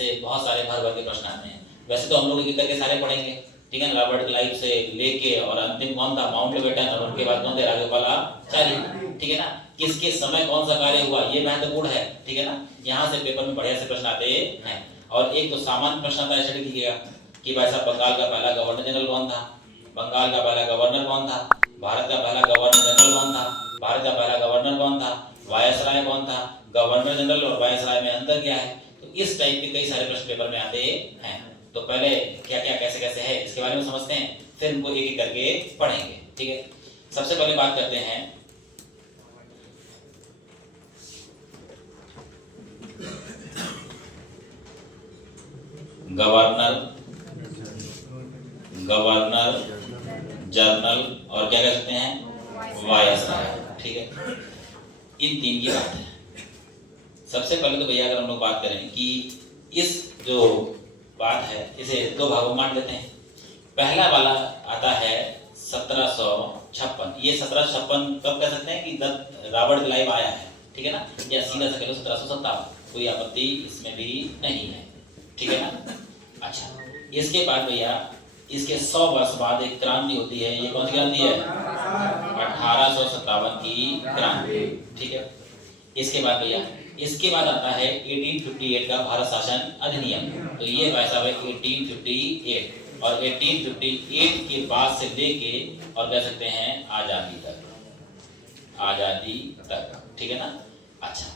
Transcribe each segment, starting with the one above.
इससे बहुत सारे भर भर के प्रश्न आते हैं। वैसे तो हम लोग एक करके सारे पढ़ेंगे, ठीक है ना। रॉबर्ट क्लाइव से लेके और अंतिम कौन था, माउंटबेटन, और उनके बाद कौन थे, राजगोपालाचारी, ठीक है ना। किसके समय कौन सा कार्य हुआ ये महत्वपूर्ण है, ठीक है ना। यहाँ से पेपर में बढ़िया से प्रश्न आते हैं। और एक तो सामान्य प्रश्न आता है, स्टडी कीजिएगा कि भाई साहब बंगाल का पहला गवर्नर जनरल कौन था, बंगाल का पहला गवर्नर कौन था, भारत का पहला गवर्नर जनरल कौन था, भारत का पहला गवर्नर कौन था, वायसराय कौन था, गवर्नर जनरल और वायसराय में अंतर क्या है। तो इस टाइप के कई सारे प्रश्न पेपर में आते हैं। तो पहले क्या क्या कैसे कैसे है इसके बारे में समझते हैं, फिर इनको एक एक करके पढ़ेंगे, ठीक है। सबसे पहले बात करते हैं गवर्नर, गवर्नर जनरल और क्या कह सकते हैं, वायसराय, ठीक है। इन तीन की बात है। सबसे पहले तो भैया अगर हम लोग बात करें कि इस जो बात है इसे दो भागों में बांट लेते हैं। पहला वाला आता है 1756। ये 1756 कब कह सकते हैं कि जब रॉबर्ट क्लाइव आया है, ठीक है ना, या सीधा सा कह लो 1757, कोई आपत्ति इसमें भी नहीं है, ठीक है ना। अच्छा, इसके बाद भैया इसके 100 वर्ष बाद एक क्रांति होती है। ये कौन सी क्रांति है, 1857 की क्रांति, ठीक है। इसके बाद भैया इसके बाद आता है 1858 का भारत शासन अधिनियम। तो ये भाई साहब है 1858, और 1858 के बाद से लेके और कह सकते हैं आजादी तक, आजादी तक, ठीक है ना। अच्छा,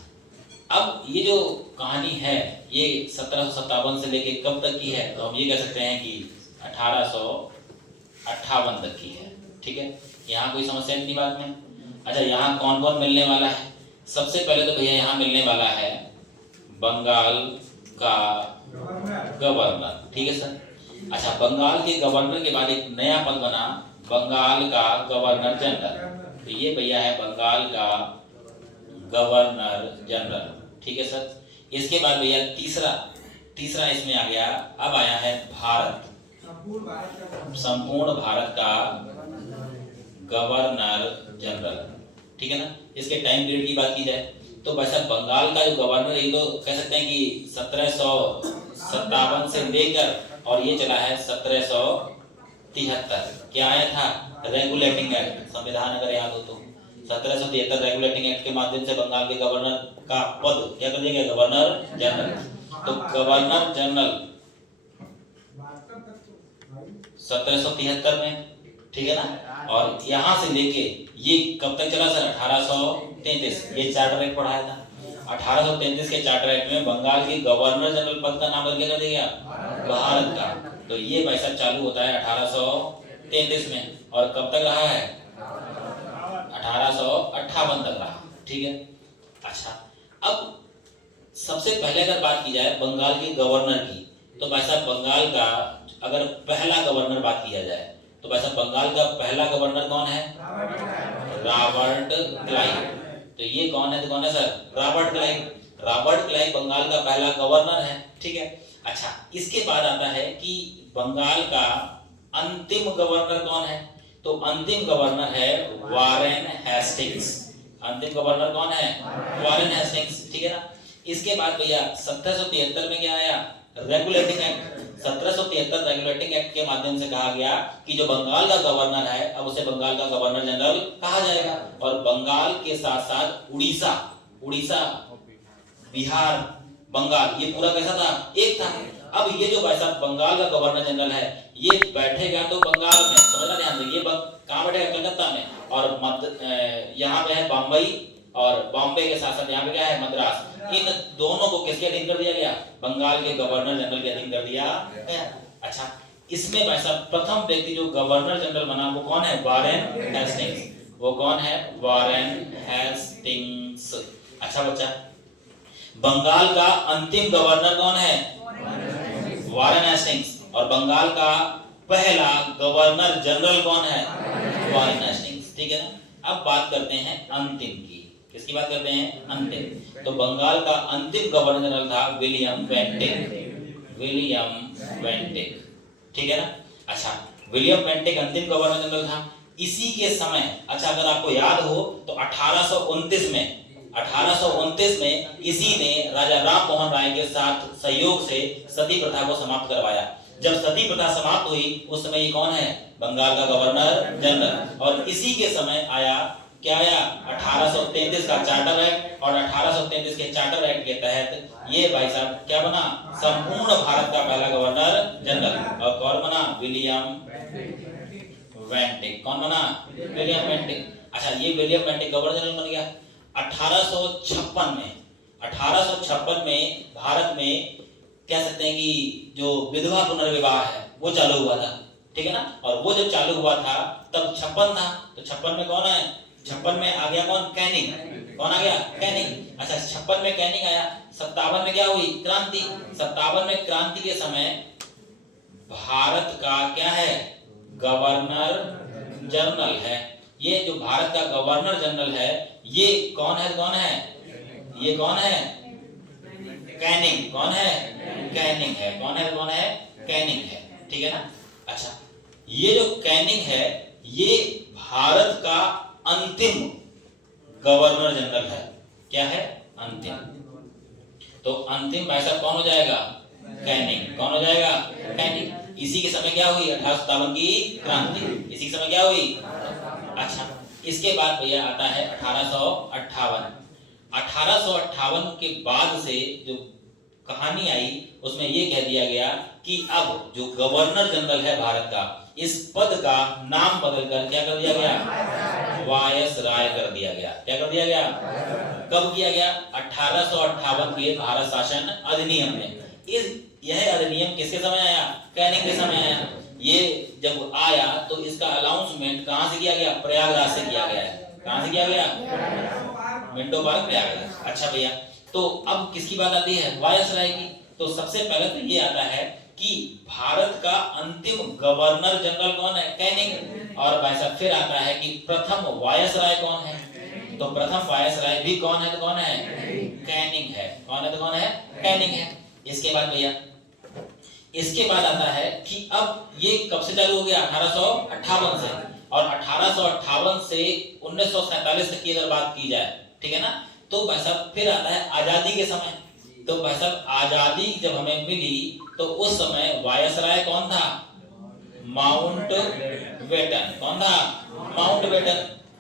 अब ये जो कहानी है ये 1757 से लेके कब तक की है, तो हम ये कह सकते हैं कि 1858 तक की है, ठीक है। यहाँ कोई समस्या नहीं बात में। अच्छा, यहाँ कौन कौन मिलने वाला है, सबसे पहले तो भैया यहाँ मिलने वाला है बंगाल का गवर्नर, ठीक है सर। अच्छा, बंगाल के गवर्नर के बाद एक नया पद बना बंगाल का गवर्नर जनरल। तो ये भैया है बंगाल का गवर्नर जनरल, ठीक है सर। इसके बाद भैया तीसरा इसमें आ गया, अब आया है भारत, संपूर्ण भारत का गवर्नर जनरल, ठीक है ना। इसके टाइम पीरियड की बात की जाए तो वैसे बंगाल का जो गवर्नर है तो कह सकते हैं कि 1757 से लेकर और ये चला है 1773। क्या आया था, रेगुलेटिंग एक्ट, संविधान अगर याद हो तो 1773 रेगुलेटिंग एक्ट के माध्यम से बंगाल के गवर्नर का पद क्या कर दिया गया, गवर्नर जनरल। तो गवर्नर जनरल 1773 में, ठीक है ना। और यहाँ से लेके ये कब तक चला सर, 1833। ये चार्टर एक्ट पढ़ाया था 1833 के चार्टर एक्ट में बंगाल के गवर्नर जनरल पद का नाम बदल कर दिया भारत का। तो ये भाई साहब चालू होता है 1833 में और कब तक रहा है, 1858 तक रहा, ठीक है। अच्छा, अब सबसे पहले अगर बात की जाए बंगाल के गवर्नर की, तो भाई साहब बंगाल का अगर पहला गवर्नर बात किया जाए तो भाई साहब बंगाल का पहला गवर्नर कौन है, रॉबर्ट क्लाइव। तो ये कौन है, तो कौन है sir, Robert Clive. Robert Clive Bengal का पहला गवर्नर है, ठीक है। अच्छा, इसके बाद आता है कि बंगाल का अंतिम गवर्नर कौन है, तो अंतिम गवर्नर है वारेन हेस्टिंग्स। अंतिम गवर्नर कौन है, वारेन हेस्टिंग्स, ठीक है ना। इसके बाद भैया 1773 में क्या आया, रेगुलेटिंग एक्ट। 1773 रेगुलेटिंग एक्ट के माध्यम से कहा गया कि जो बंगाल का गवर्नर है अब उसे बंगाल का गवर्नर जनरल कहा जाएगा। और बंगाल के साथ साथ उड़ीसा, बिहार, बंगाल, ये पूरा कैसा था, एक था। अब ये जो भाई साहब बंगाल का गवर्नर जनरल है ये बैठेगा तो बंगाल में, समझना ध्यान से, ये कहाँ बैठेगा, कलकत्ता में, और यहाँ पे है बम्बई, और बॉम्बे के साथ साथ यहाँ पे क्या है, मद्रास। इन दोनों को किसके अधीन कर दिया गया, बंगाल के गवर्नर जनरल के अधीन कर दिया गया। अच्छा, इसमें भाई साहब प्रथम व्यक्ति जो गवर्नर जनरल बना वो कौन है, वारेन हेस्टिंग्स। वो कौन है, वारेन हेस्टिंग्स। अच्छा बच्चा, बंगाल का अंतिम गवर्नर कौन है, वारेन हेस्टिंग्स। और बंगाल का पहला गवर्नर जनरल कौन है, वारेन हेस्टिंग्स, ठीक है ना। अब बात करते हैं अंतिम की, किसकी बात करते हैं, अंतिम। तो बंगाल का अंतिम गवर्नर जनरल था विलियम बेंटिक, ठीक है ना। अच्छा, विलियम बेंटिक अंतिम गवर्नर जनरल था। इसी के समय, अच्छा अगर आपको याद हो तो 1829 में 1829 में इसी ने राजा राम मोहन राय के साथ सहयोग से सती प्रथा को समाप्त करवाया। जब सती प्रथा समाप्त हुई उस समय ये कौन है? बंगाल का गवर्नर जनरल। और इसी के समय आया, क्या आया? 1833 का चार्टर एक्ट। और 1833 के चार्टर एक्ट के तहत ये भाई साहब क्या बना? संपूर्ण भारत का पहला गवर्नर जनरल। और कौन बना? विलियम वेंटिक। कौन बना? विलियम वेंटिक। अच्छा, ये विलियम वेंटिक गवर्नर जनरल बन गया। 1856 में भारत में कह सकते हैं कि जो विधवा पुनर्विवाह है वो चालू हुआ था, ठीक है ना। और वो जब चालू हुआ था तब 56 था, तो 56 में कौन है? 56 में आ गया कौन? कैनिंग। कौन आ गया? कैनिंग। अच्छा, 56 में कैनिंग आया। 57 में क्या हुई? क्रांति। 57 में क्रांति के समय भारत का क्या है? गवर्नर जनरल है। ये जो भारत का गवर्नर जनरल है ये कौन है? कौन है ये? कौन है? कैनिंग। कौन है? कैनिंग है। कौन है? कौन है? कैनिंग है, ठीक है ना। अच्छा, ये जो कैनिंग है ये भारत का अंतिम गवर्नर जनरल है। क्या है? अंतिम। तो अंतिम भाई साहब कौन हो जाएगा? कैनिंग। कौन हो जाएगा? कैनिंग। इसी के समय क्या हुई? 1857 की क्रांति। इसी के समय क्या हुई? अच्छा, इसके बाद भैया आता है 1858। 1858 के बाद से जो कहानी आई उसमें ये कह दिया गया कि अब जो गवर्नर जनरल है भारत का, इस पद का नाम बदलकर क्या कर दिया गया? वायसराय कर दिया गया। क्या कर दिया गया? कब किया गया? 1858 के भारत शासन अधिनियम में। यह अधिनियम किसके समय आया? कैनिंग के समय आया। ये जब आया तो इसका अनाउंसमेंट कहां से किया गया? प्रयागराज से किया गया है। कहां से किया गया? Minto park, Prayagraj. अच्छा भैया, तो अब किसकी बात आती है? वायसराय की। तो सबसे पहले तो ये आता है कि भारत का अंतिम गवर्नर जनरल कौन है? कैनिंग। और भाई साहब फिर आता है कि प्रथम वायसराय कौन है? तो प्रथम वायसराय भी कौन है? तो कौन है? कैनिंग है। कौन है? तो कौन है? कैनिंग है। इसके बाद भैया, इसके बाद आता है कि अब ये कब से चालू हो गया? 1858 से। और 1858 से 1947 तक की अगर बात की जाए, ठीक है ना, तो भाई साहब फिर आता है आजादी के समय। तो भाई साहब आजादी जब हमें मिली तो उस समय वायसराय कौन था? Mountbatten. कौन था? Mountbatten.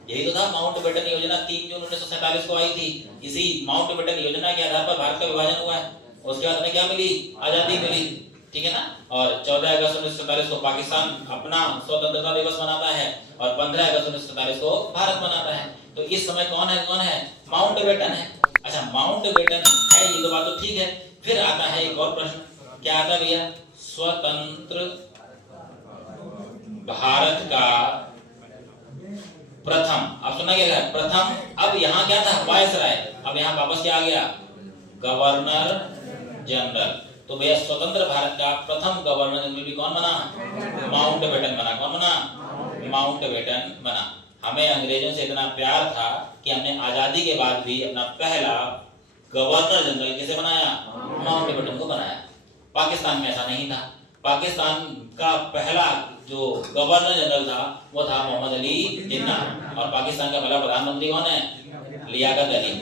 यही तो था माउंट बेटन योजना। 3 जून 1947 को आई थी। इसी माउंट बेटन योजना के आधार पर भारत का विभाजन हुआ है। उसके बाद हमें क्या मिली? आजादी मिली, ठीक है ना। और 14 अगस्त 1947 को पाकिस्तान अपना स्वतंत्रता दिवस मनाता है और 15 अगस्त 1947 को भारत मनाता है। तो इस समय कौन है? कौन है? माउंट बेटन है। अच्छा, माउंट बेटन है, ये तो बात तो ठीक है। फिर आता है एक और प्रश्न, क्या आता है भैया? स्वतंत्र भारत का प्रथम, अब सुना क्या है? प्रथम। अब यहाँ क्या था? वायसराय। अब यहाँ वापस क्या आ गया? Governor general. तो भैया स्वतंत्र भारत का प्रथम गवर्नर जनरल भी कौन बना? माउंट बेटन बना। कौन बना? माउंट बेटन बना। हमें अंग्रेजों से इतना प्यार था कि हमने आजादी के बाद भी अपना पहला गवर्नर जनरल किसे बनाया? माउंट बेटन को बनाया। पाकिस्तान में ऐसा नहीं था। पाकिस्तान का पहला जो गवर्नर जनरल था वो था मोहम्मद अली जिन्ना। और पाकिस्तान का पहला प्रधानमंत्री कौन है? लियाकत अली।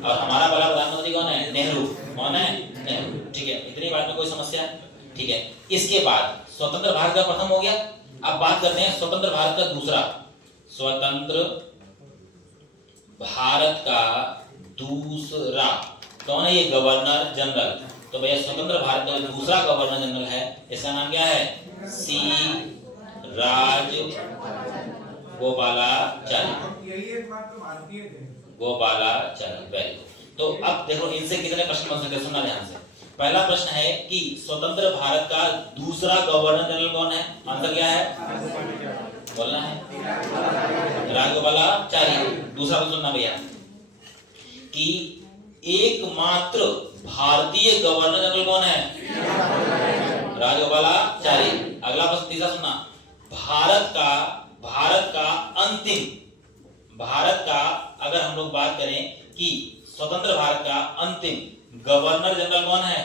और हमारा पहला प्रधानमंत्री कौन है? नेहरू। कौन है? नेहरू। ठीक है, इतनी बात में कोई समस्या? ठीक है। इसके बाद स्वतंत्र भारत का प्रथम हो गया। अब बात करते हैं स्वतंत्र भारत का दूसरा। स्वतंत्र भारत का दूसरा कौन है? ये गवर्नर जनरल। तो भैया स्वतंत्र भारत का जो दूसरा गवर्नर जनरल है इसका नाम क्या है? सी राज गोपालाचारी। गोपालाचारी। तो अब देखो इनसे कितने प्रश्न बन सकते हैं, सुनना ध्यान से। पहला प्रश्न है कि स्वतंत्र भारत का दूसरा गवर्नर जनरल कौन है? आंसर क्या है? बोलना है, राजगोपालाचारी। दूसरा प्रश्न सुनना भैया कि एकमात्र भारतीय गवर्नर जनरल कौन है? राजगोपालाचारी। अगला प्रश्न तीसरा सुनना, भारत का अंतिम, भारत का अगर हम लोग बात करें कि स्वतंत्र भारत का अंतिम गवर्नर जनरल कौन है?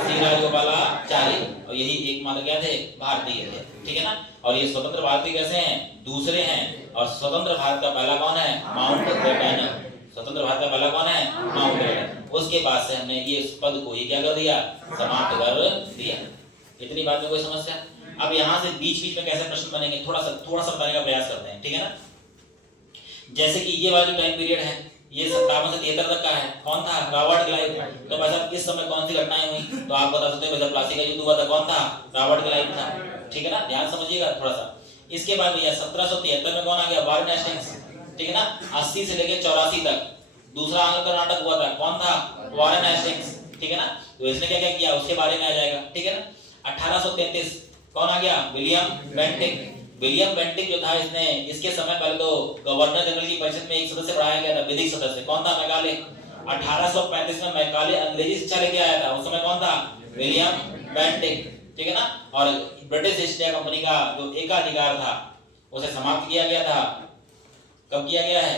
श्री राजगोपालाचारी। और यही एकमात्र क्या थे? भारतीय थे, ठीक है ना। और ये स्वतंत्र भारतीय कैसे हैं? दूसरे हैं। और स्वतंत्र भारत का पहला कौन है? Mountbatten. स्वतंत्र भारत का पहला कौन है? माउंटबेटन। उसके बाद से हमने ये पद को ही क्या कर दिया? समाप्त कर दिया। इतनी बात में कोई समस्या? अब यहाँ से बीच बीच में कैसे प्रश्न बनेंगे थोड़ा सा बताने का प्रयास करते हैं, ठीक है ना। जैसे कि ये वाला जो टाइम पीरियड है ये 57 से 73 तक का है, कौन था? Robert Clive. तो भाई साहब इस समय कौन सी घटनाएं हुई तो आप बता सकते हो? जब प्लासी का युद्ध हुआ था कौन था? रॉबर्ट क्लाइव था, ठीक है ना। ध्यान समझिएगा थोड़ा सा। इसके बाद भैया 1773 में कौन आ गया? वारेन हेस्टिंग्स, ठीक है ना। 80 से लेकर 84 तक दूसरा आंग्ल कर्नाटक हुआ था, कौन था? वारेन हेस्टिंग्स, ठीक है ना। तो इसने क्या क्या किया उसके बारे में आ जाएगा, ठीक है ना। 1833 कौन आ गया? William Bentinck. विलियम बेंटिक जो था इसने इसके समय पहले तो गवर्नर जनरल की परिषद में एक सदस्य बढ़ाया गया था, विधिक सदस्य, कौन था? मैकाले। 1835 में मैकाले अंग्रेजी शिक्षा लेके आया था, उस समय कौन था? विलियम बेंटिक, ठीक है ना। और ब्रिटिश ईस्ट इंडिया कंपनी का जो एकाधिकार था उसे समाप्त किया गया था, कब किया गया है?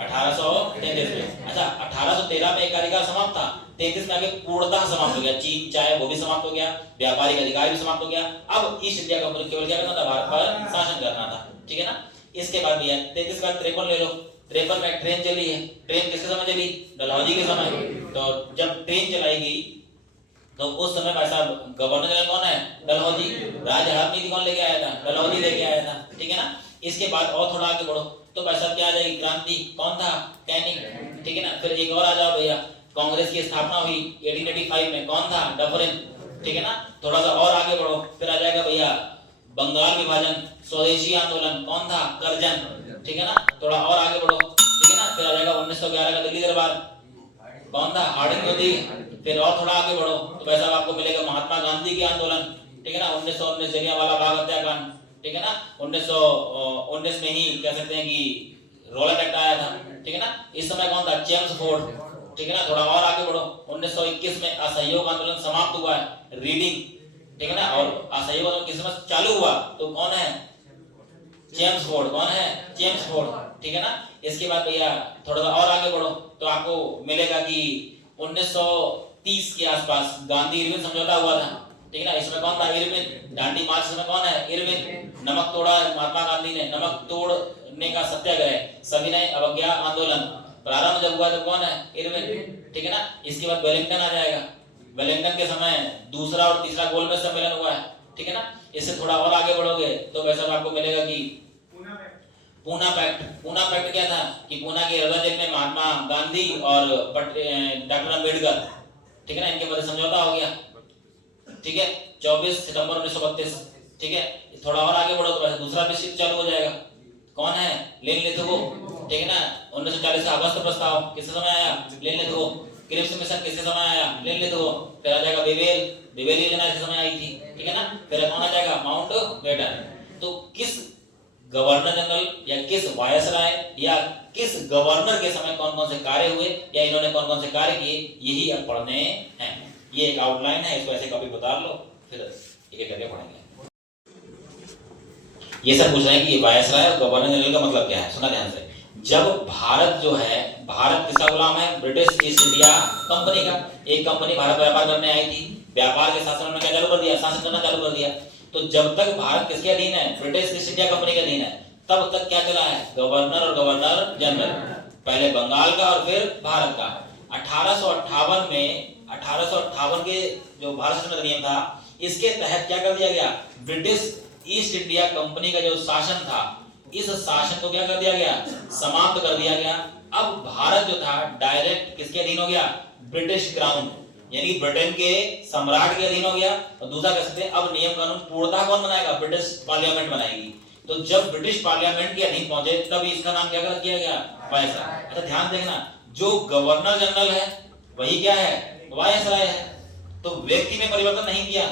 1833 में। अच्छा 1813 में एकाधिकार समाप्त था, 33 में आगे पूर्णतः समाप्त हो गया। चीन चाहे वो भी समाप्त हो गया, व्यापारिक अधिकार भी समाप्त हो गया। अब ईस्ट इंडिया कंपनी केवल क्या करना था? भारत पर शासन करना था, ठीक है ना। इसके बाद भैया 33 का 53 ले लो। 53 में ट्रेन चली है। ट्रेन किसके समय चली? डलहौजी के समय। तो जब ट्रेन चलाई गई तो उस समय भाई साहब गवर्नर जनरल कौन है? डलहौजी। राज्य हड़प नीति कौन लेके आया था? डलहौजी लेके आया था, ठीक है ना। इसके बाद और थोड़ा आगे बढ़ो तो भाई साहब क्या आ जाएगी? क्रांति, कौन था? कैनिंग, ठीक है ना। फिर एक और आ जाओ भैया, कांग्रेस की स्थापना हुई 1885 में, कौन था? डफरिन, ठीक है ना। थोड़ा सा और आगे बढ़ो फिर आ जाएगा भैया बंगाल विभाजन, स्वदेशी आंदोलन, कौन था? कर्जन, ठीक है ना। थोड़ा और आगे बढ़ो, ठीक है ना। फिर आ जाएगा 1911 का दिल्ली दरबार, कौन था? हार्डिंग लोधी। फिर और थोड़ा आगे बढ़ो तो वैसा आपको मिलेगा महात्मा गांधी के आंदोलन, ठीक है ना। 1919 जलियांवाला बाग हत्याकांड, ठीक है ना। 1919 में ही कह सकते हैं कि रोलर एक्ट आया था, ठीक है ना। इस समय कौन था? चेम्सफोर्ड, ठीक है ना। थोड़ा और आगे बढ़ो 1921 में असहयोग आंदोलन समाप्त हुआ है, रीडिंग, ठीक है ना। और असहयोग आंदोलन किस समय चालू हुआ तो कौन है? चेम्सफोर्ड, कौन है? चेम्सफोर्ड, ठीक है ना। इसके बाद भैया थोड़ा सा और आगे बढ़ो तो आपको मिलेगा कि 1930 के आसपास गांधी इरविन समझौता हुआ था, ठीक है ना। इसमें कौन था? इरविन। दांडी मार्च में कौन है? इरविन। नमक तोड़ा महात्मा गांधी ने, नमक तोड़ने का सत्याग्रह, सविनय अवज्ञा आंदोलन प्रारंभ जब हुआ तो कौन है? इरविन, ठीक है ना। इसके बाद वेलिंगटन आ जाएगा। वेलिंगटन के समय दूसरा और तीसरा गोलमेज सम्मेलन हुआ है, ठीक है ना। इससे थोड़ा और आगे बढ़ोगे तो वैसा आपको मिलेगा कि पूना पैक्ट। पूना पैक्ट क्या था कि पूना के हृदय जेल में महात्मा गांधी और डॉक्टर अम्बेडकर, ठीक है ना, इनके मध्य समझौता हो गया, ठीक है, 24 सितंबर 1932, ठीक है। थोड़ा और आगे बढ़ो तो दूसरा विश्व चालू हो जाएगा, कौन है? लेन लेथुगो, ठीक है ना। 1940 का अगस्त प्रस्ताव किस समय आया? लेन लेथुगो। क्रिप्स मिशन किस समय आया? लेन लेथुगो। फिर आ जाएगा बेवेल योजना इस समय आई थी, ठीक है ना। फिर कौन आ जाएगा? माउंटबेटन। तो किस गवर्नर जनरल या किस वायसराय या किस गवर्नर के समय कौन कौन से कार्य हुए या इन्होंने कौन कौन से कार्य किए, यही अब पढ़ने हैं। ये एक आउटलाइन है, इसको ऐसे कॉपी बता लो, फिर एक एक करके पढ़ेंगे। ये सब पूछ रहे हैं कि वायसराय और गवर्नर जनरल का मतलब क्या है, सुना ध्यान से। जब भारत जो है, भारत किसका गुलाम है? ब्रिटिश ईस्ट इंडिया कंपनी का। एक कंपनी भारत व्यापार करने आई थी, व्यापार के शासन में क्या चालू कर दिया? शासन करना चालू कर दिया। तो जब तक भारत किसके अधीन है? ब्रिटिश ईस्ट इंडिया कंपनी के अधीन है, तब तक क्या चला है? गवर्नर और गवर्नर जनरल, पहले बंगाल का और फिर भारत का। 1858 में 1858 के जो भारत शासन अधिनियम था, इसके तहत क्या कर दिया गया? ब्रिटिश ईस्ट इंडिया कंपनी का जो शासन था, इस शासन को क्या कर दिया गया? समाप्त कर दिया गया। अब भारत जो था डायरेक्ट किसके अधीन हो गया? ब्रिटिश क्राउन, यानी ब्रिटेन के सम्राट के अधीन हो गया। और दूसरा कह सकते हैं अब नियम कानून पूर्णतः कौन बनाएगा? ब्रिटिश पार्लियामेंट बनाएगी। तो जब ब्रिटिश पार्लियामेंट के अधीन पहुंचे तब इसका नाम क्या कर किया गया? वायसराय। अच्छा ध्यान देखना, जो गवर्नर जनरल है वही क्या है? वायसराय है। तो व्यक्ति में परिवर्तन नहीं किया,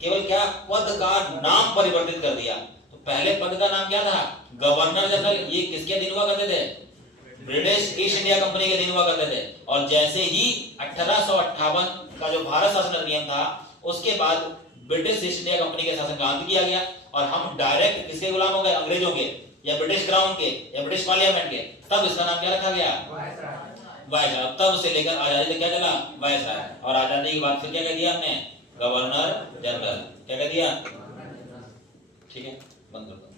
केवल क्या? पद का नाम परिवर्तित कर दिया। तो पहले पद का नाम क्या था? Governor general. ये किसके अधीन हुआ करते थे? ब्रिटिश ईस्ट इंडिया कंपनी के अधीन हुआ करते थे। और जैसे ही 1858 का जो भारत शासन अधिनियम था, उसके बाद ब्रिटिश ईस्ट इंडिया कंपनी के शासन का अंत किया गया और हम डायरेक्ट किसके गुलाम हो गए? अंग्रेजों के या ब्रिटिश क्राउन के या ब्रिटिश पार्लियामेंट के। तब इसका नाम क्या रखा गया? वायसराय। तब से लेकर आजादी तक क्या चला? वायसराय। और आजादी के बाद फिर क्या कह दिया हमने? Governor general. क्या कह दिया? ठीक है, बंद कर दो।